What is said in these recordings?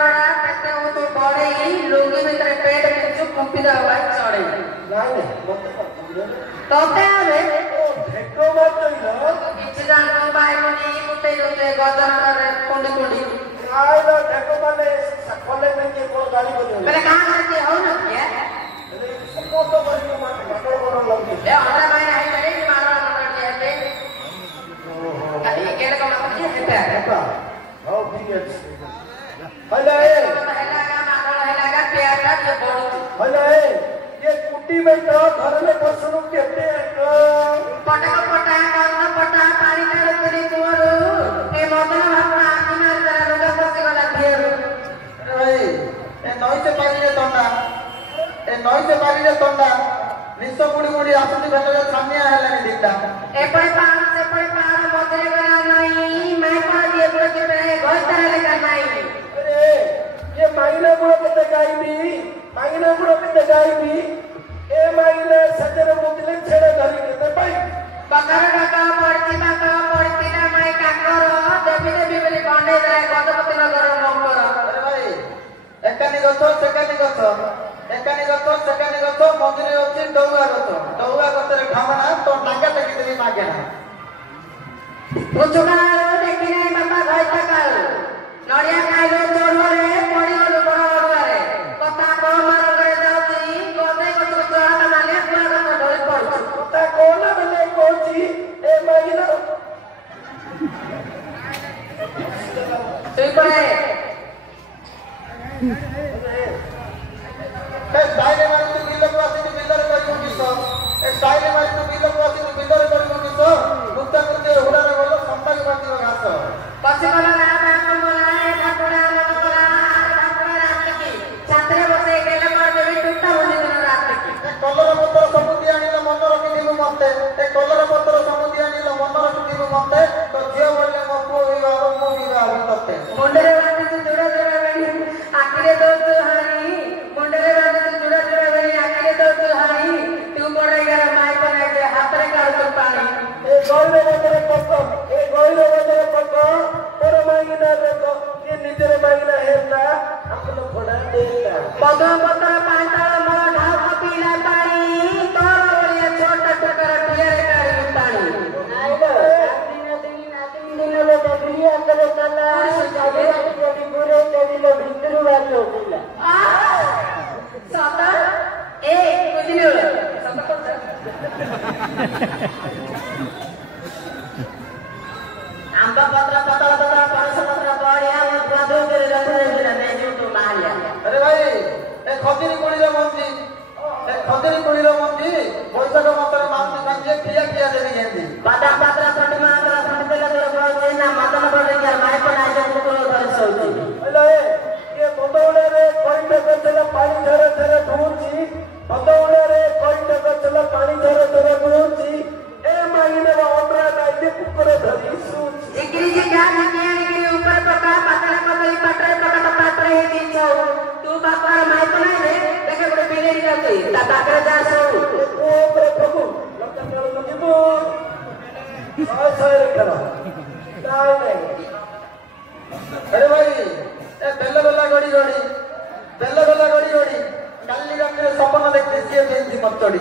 बड़ा कहते हो तो बड़े ही लोगी भीतर पेट में जो कुंपी दा भाई चढ़े नहीं मत तोते आवे ढेको मत ना किछि जान को भाई मुनी मुटे जोते गदन रे कुंडी कुंडी आय ना ढेको माने सकले में के को गाली बोले पहले कहां करते हो ना ये सपोर्ट तो बड़ी मत मत करो लगे ए हमरा भाई आई करे मारो नंबर दिया थे अरे के का मतलब ये है का हां ठीक है हेलो हेलागा प्यार का ये बोल हेलो ये कुटी में तो घर में पसनु कहते हैं पटा करना पटा पानी का करे तोरो ए मदन भावना आकिना जरा लगा पसे गला घेर भाई ए नई से पानी रे तंडा निश्चय गुड़ी गुड़ी आसुती भेटले छानिया हेलानी दिखता ए पड़े पार मदरे गला नहीं मैं पा दिए बोले के घर तरह लगा नहीं अरे ये माइना गुड़ो के गाइबी माइना गुड़ो के गाइबी ए माइना सजर मुदले छेड़े धरी के भाई बकर का पड़ती ना मैं का करो देवी बोली बांधे जाए गदपति नगर मंगर अरे भाई एकानी गछ सेकानी गछ मझिरे अछि डौआ गछरे ढामना तो नागा टेकी देबी मागेना पुछुना देखि नै बाबा भाई तकाल नड़िया खाइलो तोड़रे पड़ी गलो बड़रे कथा को मारंगरे जाउची गदे को चोरात माने पूरा को ढोल पड़ कथा कोन बले कोची ए मागिना तुई पड़े ए साइले मारी तू बिल्डर को आसी तू बिल्डर को किसो ए साइले मारी तू बिल्डर को आसी तू बिल्डर को किसो मुक्ता करते हुडारे बोलो संपाई बाती घास पछी बोला ना बोला ए ठाकुरा बोला ठाकुरा रात की छात्रे बसे गेले मार देवी टुटा होली दिन रात की कलर पत्र समुदी आनिला मन रखि दिबु मते ए कलर पत्र समुदी आनिला मन रखि दिबु मते तो झियो बोलले मो को विवाह मो विवाह तते मुंडरे वाटी से जुड़ा बेड़ी आखिरे दो हानी मुंडरे वाटी से जुड़ा बेड़ी आखिरे दो हानी तू पड़ेगा माई बनाए के हाथ रे काल तो पानी ए गौरे वजरे पको पर मांगिना देखो ये निजरे मांगिना हेला अपन घोड़ा देला पदो पत्र पांताळ मोर ढाल पीला पानी तोर बोलिए छोटा छोटा टियर काड़ी पानी आइलो दिन लो डगरिया करे कला जागे जदी गुरे जदी लो भितरु वाली होतिला सता ए कुदिन सता आंबा पत्र पणस पत्र पड़िया मधु करे रखले मैं जो तो मारिया अरे भाई ए खतिरी कोड़ीर मंदी बैसाख मतरे मांदी कांजे किया देबी जेंदी बादाम पत्र फंड मात्रा फंड देला तोर बड़ ना मदन बड़ के माय पर आजे को धर सौती हेलो ये बदौले रे कोइटे गचला पानी धरे धरे ढूंढी बदौले रे कोइटे गचला पानी धरे धरे ढूंढी ए माईने ओमरा नाइते कुकर धरी सूच जिगरी जी क्या निया के ऊपर पका पतला पतली पटरे पका पटरे ही दी जाओ तू बापर माय पर नहीं रे देखे बड़े पीले जाती दादा कर जा सो ओ प्रभु लता चलो लगिबो साय करा नहीं अरे भाई ए बेला गड़ी काली रात्रि सपन देखते सी बेंची मचड़ी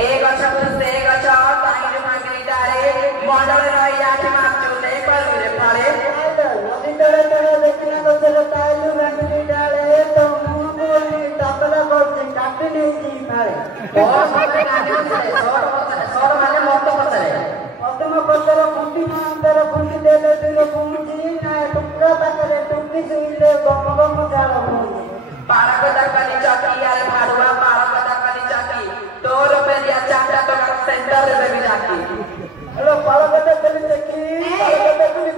ए गछ ताई मांगली डारे मंडल रही जाके मारचो ले पलरे फाड़े नदी डाले देखना तो चलो ताई मांगली डाले तो मुंगो ने तबला करते काटे नहीं जी फाड़े बहुत सारे काटे से सौर माने मत पचरे मत पचरे कुंडी अंदर कुंडी देले दिलो कुंडी ना टुकड़ा तकरे टुकड़ी से ले गम जाला पारा को दरकाली चौकी यार भाड़ुआ पारा को दरकाली चौकी 2 रुपए दिया चाटा तो सेंटर में भी जाती हेलो पारा को दरकाली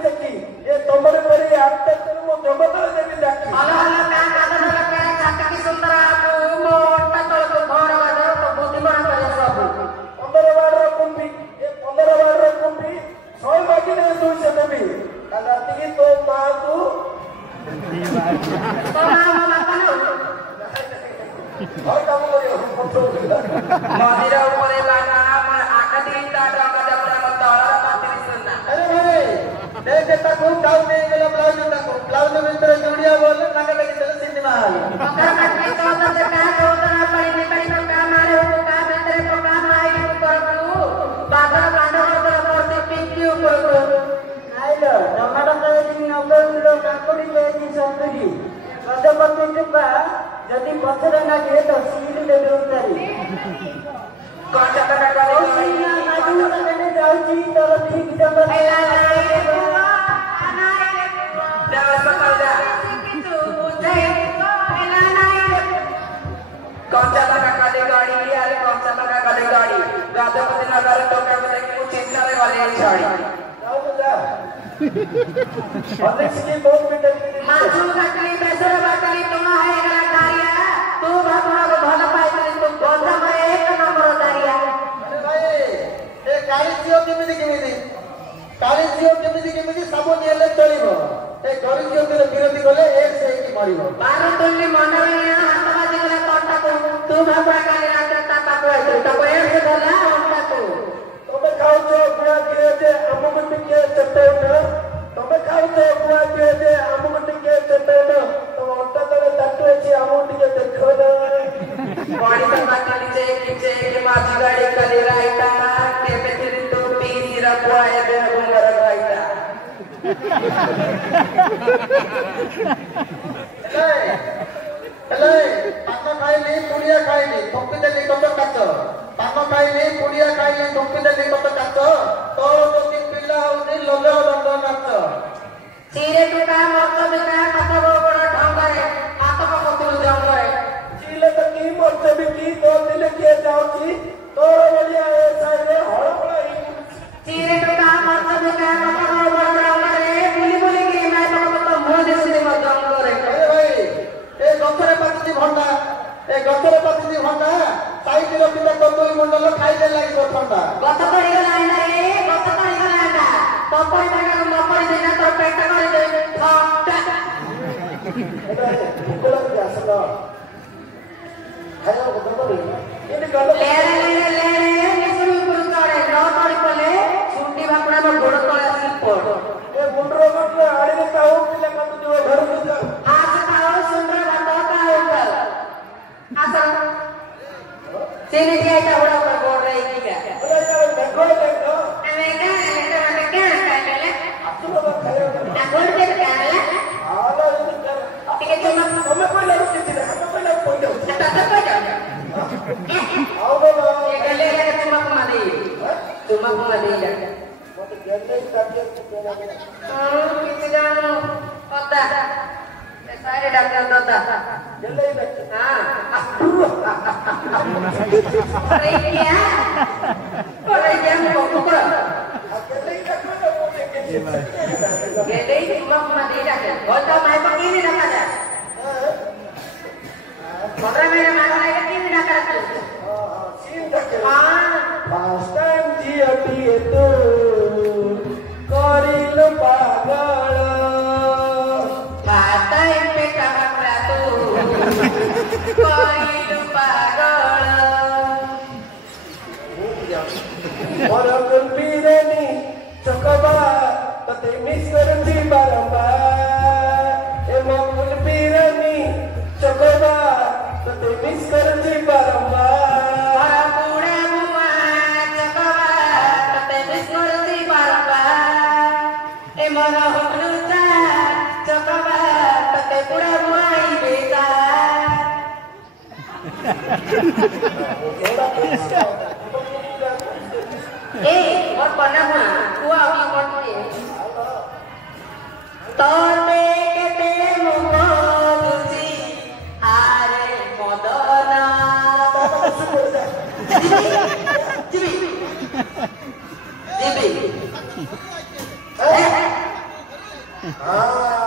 चौकी ये तोमरे परी आते तुम जगत रे भी जाती अला मैं कादन लगे चाटा की सुंदर आपू मोटा तो घर वाले तो बुद्धि बना करे सब 15 बार कुंभी ये 15 बार कुंभी 100 बाकी ने 200 देबी रात की तो मां तू और काम करियो मदिरा ऊपर लागा मन आकदी टाटा का जबरा मत तळा पाती सुनना अरे भाई देख ता को डाउन नहीं गेला ब्लाउज में ସତୁରି ଗଜପତି ଯିବା ଯଦି ପଛରେ ଲାଗେ ତ ସିଟ ଦେବେ ଉତାରି ଯାଉଛି ତୋର ଠିକ गजपति नगर टोका को चिंता गले छाड़ी माछू घाटली बेसर बाटली तुम है दारिया तू भागुना को भल पाइली तू गंधा में एक नंबर दारिया अरे भाई ए काली जियो केमिति सब नेले चलिबो ए गरी जियो के विरोधी गले एक से एक मरिबो बारो तुल्ली मंडल हाथ बाजी गले कोटा को तू भागुना काली रात ता पाको तो एक से धला उनका तू तोमे खाओ जो बुआ के जे हमको टिके चपेना तोमे खाओ जो बुआ के जे हमको टिके चपेना तो ओटा तले तट्टू अछि हमको टिके देखो ना बॉडी से बाटली जे किचे के माजी गाड़ी कली राइटा के बेतिर तो पी सिरा बुआए दे गुंगर राइटा हेले पाको खाइली पुड़िया खाइली थोपी देली कत काच पाको खाइली पुड़िया खाइली थोपी देली कत काच तो जति पिल्ला होनी लगे दंड नाच चीरे टुका मत बिका कत बड़ ढंगरे हाथ को कतुल जंगरे चीले तो की मरते भी की तो दिले के जाउची तोर बलिया ए साइरे हड़बड़ा चीरे टुका मत बिका कत बड़ ढंगरे बुली की मैं तो मुंह देसी मत जंगरे अरे भाई ए गछरे पाती भंडा साइड रो पिता कतुल मंडल खाइले लागिबो ठंडा गत पड़ी गला ना रे गत पड़ी गला ना तो पड़ी जागा न पड़ी देना तो पेट कर दे ठंडा कोला के आसला खायो को दबरे इने गल ले निसुल पुर तोड़े न तोड़ी पले छुट्टी भापड़ा में गोड़ तोड़े आसी पड़ ए मुंडरो गट आड़ी में काऊ पिले कत जो घर में जा आज खाओ सुंदर बात ऊपर आसर सेने दिया था बड़ा ऊपर बोल रही थी क्या अरे यार देखो हमें क्या कर ले सुनो बात खायो ना बोल के क्या ले आला ठीक है तुम कोई लड़ो किसी ने हम कोई लड़ो कोई तो कोई जाओ आओ बाबा ये गले ले तुमको मारी जा मत गले काटिए किसी जानो होता सारे डॉक्टर होता गले बैठ हां अरे क्या मुझको गले काटो ना बोले के गले तुमको मारी जा बोलता मैं तो नहीं रखा जा 15 महीने मांगा है कि नहीं रखा तू सीन तक हां फास्ट टाइम जीती तो करिल पागल पाताई पे कहां तू कोई पागल और कुलबीरनी चकबा तते मिस करती बारंबार ए मो कुलबीरनी चकबा तते मिस करती बारंबार पूरा बुआ चकवा तते बिस्कुटी बारबा ए मोरा हुनुता चकवा तते पूरा बुआई बेटा ए और बना हुआ हुआ अभी कौन है तोते केते मुखोजी आरे मदना जीबी हां